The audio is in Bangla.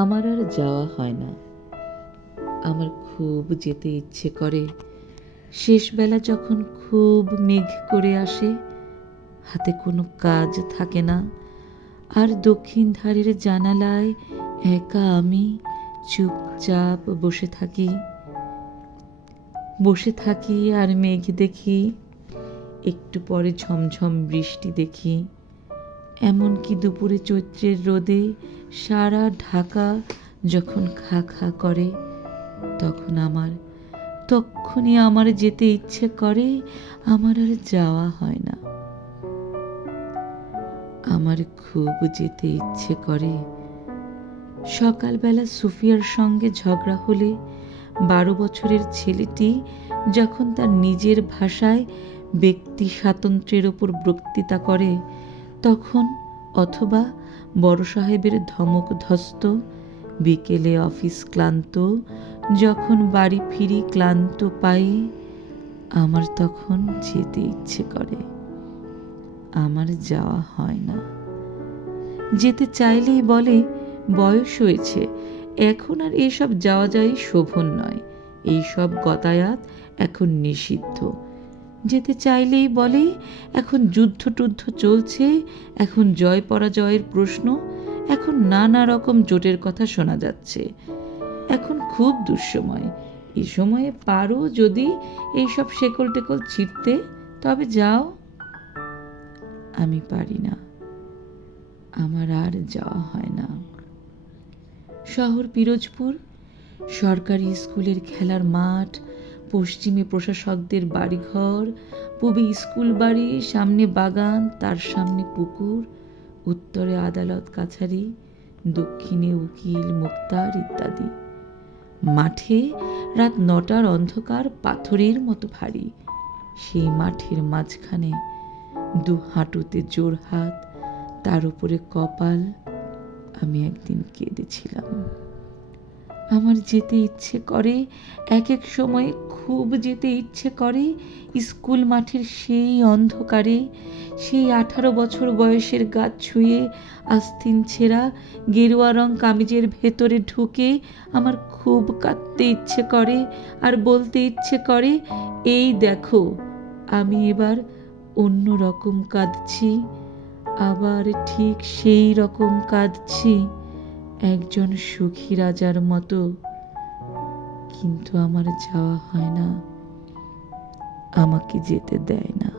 আমার আর যাওয়া হয় না। আমার খুব যেতে ইচ্ছে করে। শেষবেলা যখন খুব মেঘ করে আসে, হাতে কোনো কাজ থাকে না, আর দক্ষিণ ধারের জানালায় একা আমি চুপচাপ বসে থাকি আর মেঘ দেখি। একটু পরে ঝমঝম বৃষ্টি দেখি। এমনকি দুপুরে চৈত্রের রোদে সারা ঢাকা যখন খা খা করে, তখনই আমার যেতে ইচ্ছে করে। আমার আর যাওয়া হয় না। আমার খুব যেতে ইচ্ছে করে। সকালবেলা সুফিয়ার সঙ্গে ঝগড়া হলে 12 বছরের ছেলেটি যখন তার নিজের ভাষায় ব্যক্তি স্বাতন্ত্র্যের ওপর বক্তৃতা করে, তখন, অথবা বড় সাহেবের ধমক ধস্ত বিকেলে অফিস ক্লান্ত যখন বাড়ি ফিরি ক্লান্ত পাই, আমার তখন যেতে ইচ্ছে করে। আমার যাওয়া হয় না। যেতে চাইলেই বলে বয়স হয়েছে, এখন আর এসব যাওয়া যাওয়াই শোভন নয়, এইসব গতায়াত এখন নিষিদ্ধ। যেতে চাইলেই বলে এখন যুদ্ধ টুদ্ধ চলছে, এখন জয় পরাজয়ের প্রশ্ন, এখন নানা রকম জোটের কথা শোনা যাচ্ছে, এখন খুব দুঃসময়, এই সময়ে পারো যদি এইসব শেকল টেকল ছিঁড়তে তবে যাও। আমি পারি না। আমার আর যাওয়া হয় না। শহর পিরোজপুর, সরকারি স্কুলের খেলার মাঠ, পশ্চিমে প্রশাসকদের বাড়িঘর, পূবে স্কুল বাড়ি, সামনে বাগান, তার সামনে পুকুর, উত্তরে আদালত কাছারি, দক্ষিণে উকিল মুক্তার ইত্যাদি। মাঠে রাত 9টার অন্ধকার পাথরের মতো ভারী। সেই মাঠের মাঝখানে 2 হাঁটুতে জোর হাত, তার উপরে কপাল। আমি একদিন কেঁদেছিলাম। আমার যেতে ইচ্ছে করে, এক এক সময়ে খুব যেতে ইচ্ছে করে স্কুল মাঠের সেই অন্ধকারে, সেই 18 বছর বয়সের গা ছুঁয়ে আস্তিন ছেঁড়া গেরুয়া রং কামিজের ভেতরে ঢুকে আমার খুব কাঁদতে ইচ্ছে করে আর বলতে ইচ্ছে করে, এই দেখো আমি এবার অন্য রকম কাঁদছি, আবার ঠিক সেই রকম কাঁদছি, একজন সুখী রাজার মতো। কিন্তু আমার যাওয়া হয় না, আমাকে যেতে দেয় না।